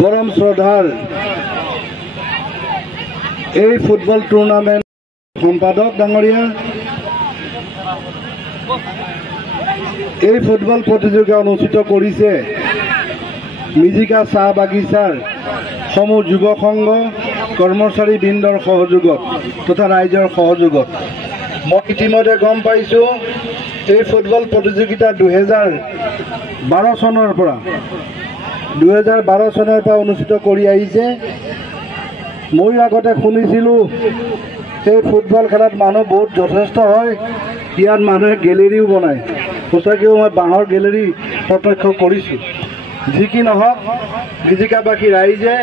পৰম শ্ৰদ্ধাৰ এই ফুটবল টুৰ্ণামেণ্ট সম্পাদক ডাঙৰীয়া, এই ফুটবল প্ৰতিযোগিতা অনুষ্ঠিত কৰিছে মিজিকা চাহ বাগিচাৰ সমূহ যুৱ সংঘ কৰ্মচাৰী বৃন্দৰ সহযোগত তথা ৰাইজৰ সহযোগত। মই ইতিমধ্যে গম পাইছোঁ এই ফুটবল প্ৰতিযোগিতা 2012 চনৰ পৰা অনুষ্ঠিত কৰি আহিছে। মই আগতে শুনিছিলোঁ এই ফুটবল খেলাত মানুহ বহুত যথেষ্ট হয়, ইয়াত মানুহে গেলেৰীও বনায়। সঁচাকৈও মই বাঁহৰ গেলেৰী প্ৰত্যক্ষ কৰিছোঁ। যি কি নহওক, মিজিকাবাসী ৰাইজে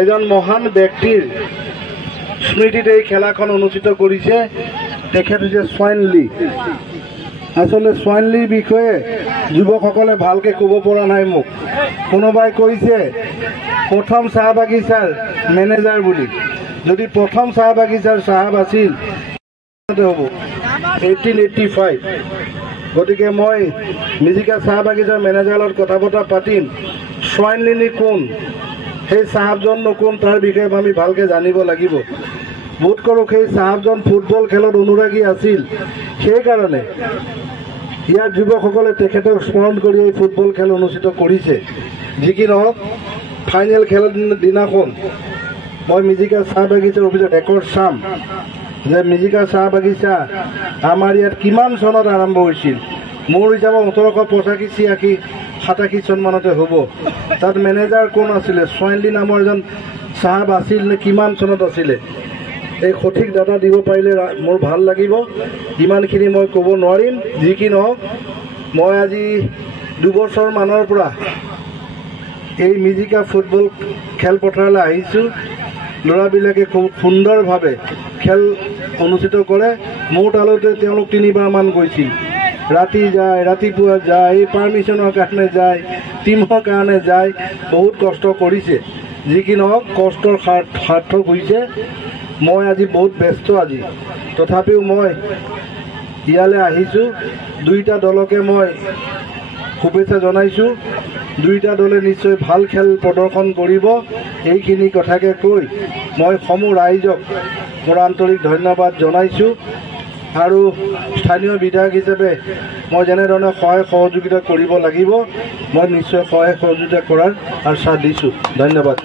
এজন মহান ব্যক্তিৰ স্মৃতিত এই খেলাখন অনুষ্ঠিত কৰিছে। তেখেত হৈছে সোৱাইন লী। আচলতে সোৱাইন লীৰ বিষয়ে যুৱকসকলে ভালকৈ ক'ব পৰা নাই। মোক কোনোবাই কৈছে প্ৰথম চাহ বাগিচাৰ মেনেজাৰ বুলি। যদি প্ৰথম চাহ বাগিচাৰ চাহাব আছিল হ'ব 1885। গতিকে মই মিজিকা চাহ বাগিচাৰ মেনেজাৰৰ লগত কথা বতৰা পাতিম। সোৱাইন লী কোন, সেই চাহাবজননো কোন, তাৰ বিষয়ে আমি ভালকৈ জানিব লাগিব। বোধ কৰোঁ সেই চাহাবজন ফুটবল খেলত অনুৰাগী আছিল, সেইকাৰণে ইয়াৰ যুৱকসকলে তেখেতক স্মৰণ কৰি এই ফুটবল খেল অনুষ্ঠিত কৰিছে। যি কি নহওক, ফাইনেল খেলৰ দিনাখন মই মিজিকা চাহ বাগিচাৰ অফিচত ৰেকৰ্ড চাম যে মিজিকা চাহ বাগিচা আমাৰ ইয়াত কিমান চনত আৰম্ভ হৈছিল। মোৰ হিচাপত 1885, 86, 87 চনমানতে হ'ব। তাত মেনেজাৰ কোন আছিলে, সোৱাইন লী নামৰ এজন চাহাব আছিল নে কিমান চনত আছিলে, এই সঠিক ডাটা দিব পাৰিলে মোৰ ভাল লাগিব। ইমানখিনি মই ক'ব নোৱাৰিম। যি কি নহওক, মই আজি 2 বছৰমানৰ পৰা এই মিজিকা ফুটবল খেলপথাৰলৈ আহিছোঁ। ল'ৰাবিলাকে খুব সুন্দৰভাৱে খেল অনুষ্ঠিত কৰে। মোৰ তালৈতে তেওঁলোক 3বাৰমান গৈছিল। ৰাতি যায়, ৰাতিপুৱা যায়, পাৰ্মিশ্যনৰ কাৰণে যায়, টিমৰ কাৰণে যায়, বহুত কষ্ট কৰিছে। যি কি নহওক, কষ্টৰ সাৰ্থক হৈছে। মই আজি বহুত ব্যস্ত আজি, তথাপিও মই ইয়ালৈ আহিছোঁ। 2টা দলকে মই শুভেচ্ছা জনাইছোঁ। 2টা দলে নিশ্চয় ভাল খেল প্ৰদৰ্শন কৰিব। এইখিনি কথাকে কৈ মই সমূহ ৰাইজক মোৰ আন্তৰিক ধন্যবাদ জনাইছোঁ। আৰু স্থানীয় বিধায়ক হিচাপে মই যেনেধৰণে সহায় সহযোগিতা কৰিব লাগিব, মই নিশ্চয় সহায় সহযোগিতা কৰাৰ আশ্বাস দিছোঁ। ধন্যবাদ।